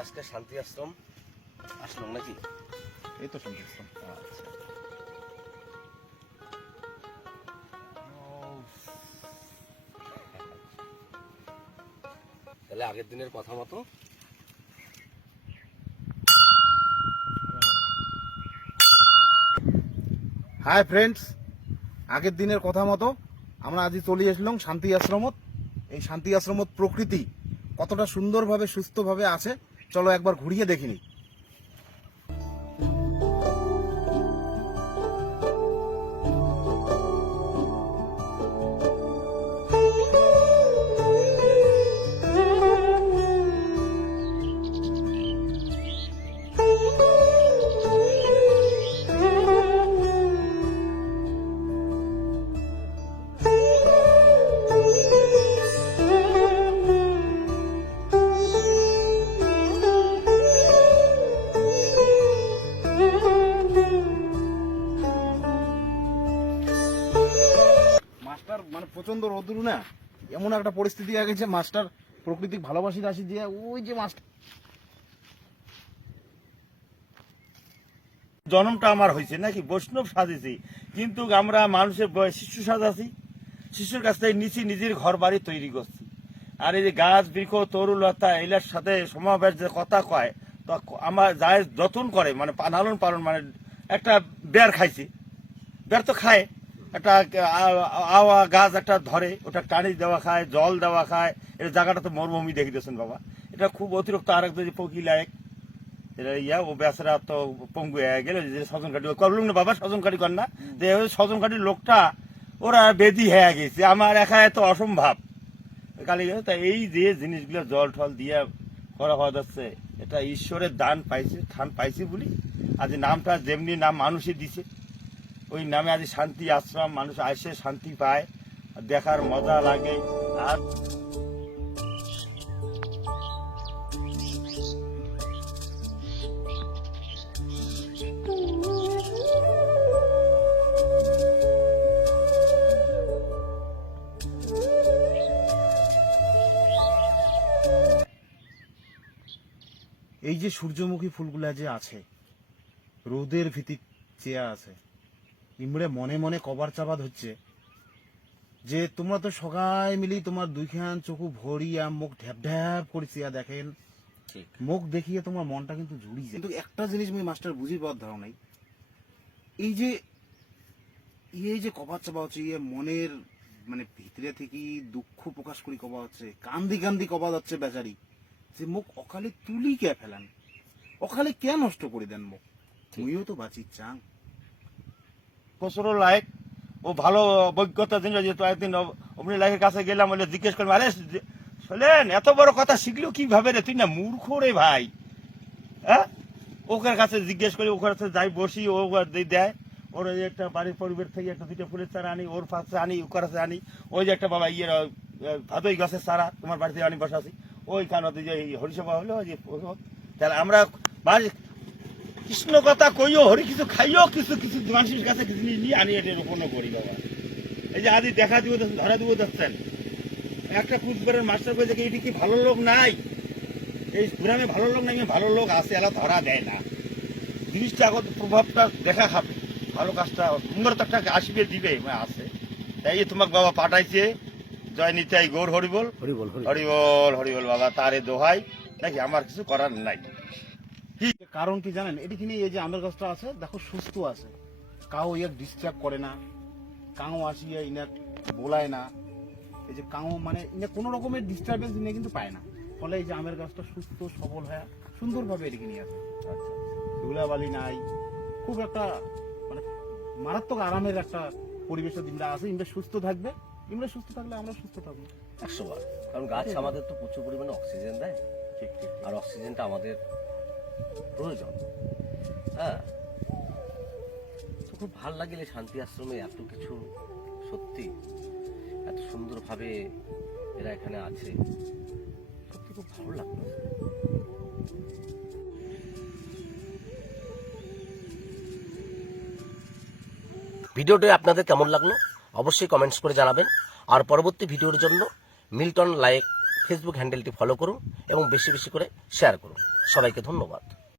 আজকে শান্তি আশ্রম আসলাম নাকি? এই তো শান্তি আশ্রম। আচ্ছা, তাহলে আগের দিনের কথা মতো হাই ফ্রেন্ডস, আগের দিনের কথা মতো আমরা আজ চলে এসলাম শান্তি আশ্রমত। এই শান্তি আশ্রমত প্রকৃতি কতটা সুন্দরভাবে সুস্থভাবে আছে, চলো একবার ঘুরিয়ে দেখিনি। মাস্টার মানে প্রচন্ড রোদ্রু না, এমন একটা পরিস্থিতি হয়ে গেছে, মাস্টার প্রকৃতিক ভালোবাসি রাশি দিয়ে ওই যে মাস্টার জন্মটা আমার হয়েছে নাকি বৈষ্ণব সাজেছি, কিন্তু আমরা মানুষের শিশু সাজাছি। শিশুর কাছ থেকে নিচে নিজের ঘর বাড়ি তৈরি করছি। আর এই যে গাছ বৃক্ষ তরুলতা এলার সাথে সমাবেশ যে কথা কয়, তো আমার যায় যতন করে মানে লালন পালন, মানে একটা বের খাইছি, বের তো খায়, একটা আওয়া গাছ একটা ধরে, ওটা টানি দেওয়া খায়, জল দেওয়া খায়। এটা জায়গাটা তো মরুভূমি দেখে দিয়েছেন বাবা, এটা খুব অতিরিক্ত। আর একটা যে পকি লায়ক ও বেচারা তো পঙ্গু হয়ে গেল, যে স্বজন কাটি করলুম না বাবা, স্বজন কাটি কর না, যে স্বজন কাটির লোকটা ওরা বেদি হয়ে গেছে, আমার একা এত অসম্ভব কালি। তা এই যে জিনিসগুলো জল টল দিয়ে করা হওয়া যাচ্ছে, এটা ঈশ্বরের দান পাইছে, ঠান পাইছে বলি আজ নামটা যেমনি নাম মানুষই দিছে, ওই নামে আজ শান্তি আশ্রম। মানুষ আসে শান্তি পায়, দেখার মজা লাগে। আর এই যে সূর্যমুখী ফুলগুলা যে আছে, রোদের ভিত্তি চেয়া আছে, ইমড়ে মনে মনে কবার চাবাদ হচ্ছে যে তোমরা তো সবাই মিলি তোমার দুইখান চোখু ভরিয়া মুখ ঢ্যাপ ঢ্যাপ করে চেয়া দেখেন, ঠিক। মুখ দেখিয়ে তোমার মনটা কিন্তু জুড়ি যায়। কিন্তু একটা জিনিস আমি মাস্টার বুঝি পাওয়ার ধারণা নাই, এই যে কবার চাপা হচ্ছে, ইয়ে মনের মানে ভিতরে থেকে দুঃখ প্রকাশ করি কবা হচ্ছে, কান্দি কান্দি কবা যাচ্ছে বেচারি, যে মুখ অকালে তুলি কে ফেলান, অকালে কে নষ্ট করে দেন মুখ, তুমিও তো বাঁচির চাং। বছরও লায়ক, ও ভালো অভিজ্ঞতা জিনিস। যেহেতু একদিন অমনি লাইকের কাছে গেলাম, বলে জিজ্ঞেস করলাম, আরে শোনেন এত বড় কথা শিখলো কিভাবে রে, তুই না মূর্খ রে ভাই। হ্যাঁ, ওখার কাছে জিজ্ঞেস করি, ওখানে কাছে যাই বসি, ও দেয়। ওর ওই একটা বাড়ির পরিবেশ থেকে একটা দুটো ফুলের চারা আনি, ওর পাশে আনি, ওর কাছে আনি। ওই যে একটা বাবা ইয়ের ভাদই গাছের চারা তোমার বাড়িতে আনি বসাছি, ওই কানতে যে হরিসভা হলো যে, তাহলে আমরা বাড়ি কৃষ্ণ কথা কইও, হরি কিছু খাইও, কিছু কিছু মানুষের কাছে কিছু নিয়ে আনি, এটা রোপণ করি বাবা। এই যে আদি দেখা দিব, ধরা দিব যাচ্ছেন, একটা কুচবেড়ের মাস্টার কই দেখে, এটি কি ভালো লোক নাই, এই গ্রামে ভালো লোক নাই, ভালো লোক আছে, এলা ধরা দেয় না। জিনিসটা আগত প্রভাবটা দেখা খাবে, ভালো কাজটা সুন্দর তো একটা আসবে দিবে আছে। তাই তোমাকে বাবা পাঠাইছে, জয় নিতাই গৌর হরিবল, হরিবল হরিবল হরিবল বাবা, তারে দোহাই নাকি, আমার কিছু করার নাই। কারণ কি জানেন, এটিখানে এই যে আমের গাছটা আছে দেখো, সুস্থ আছে, কাউ ইয়াক ডিস্টার্ব করে না, কাউ আসিয়া ইনাক বোলায় না, এই যে কাউ মানে ইনা কোনো রকমের ডিস্টার্বেন্স নিয়ে কিন্তু পায় না, ফলে এই যে আমের গাছটা সুস্থ সবল হয়ে সুন্দরভাবে এটিখানে আছে। ধুলাবালি নাই, খুব একটা মানে মারাত্মক আরামের একটা পরিবেশের দিনটা আছে। ইমরা সুস্থ থাকবে, ইমরা সুস্থ থাকলে আমরা সুস্থ থাকবো 100 বার। কারণ গাছ আমাদের তো প্রচুর পরিমাণে অক্সিজেন দেয়, ঠিক ঠিক। আর অক্সিজেনটা আমাদের প্রয়োজন। হ্যাঁ, তো খুব ভাল লাগিলে শান্তি আশ্রমে এত কিছু, সত্যি এত সুন্দরভাবে এরা এখানে আছে, সত্যি খুব ভালো লাগলো। ভিডিওটি আপনাদের কেমন লাগলো অবশ্যই কমেন্টস করে জানাবেন। আর পরবর্তী ভিডিওর জন্য মিল্টন লাইক ফেসবুক হ্যান্ডেলটি ফলো করুন এবং বেশি বেশি করে শেয়ার করুন। সবাইকে ধন্যবাদ।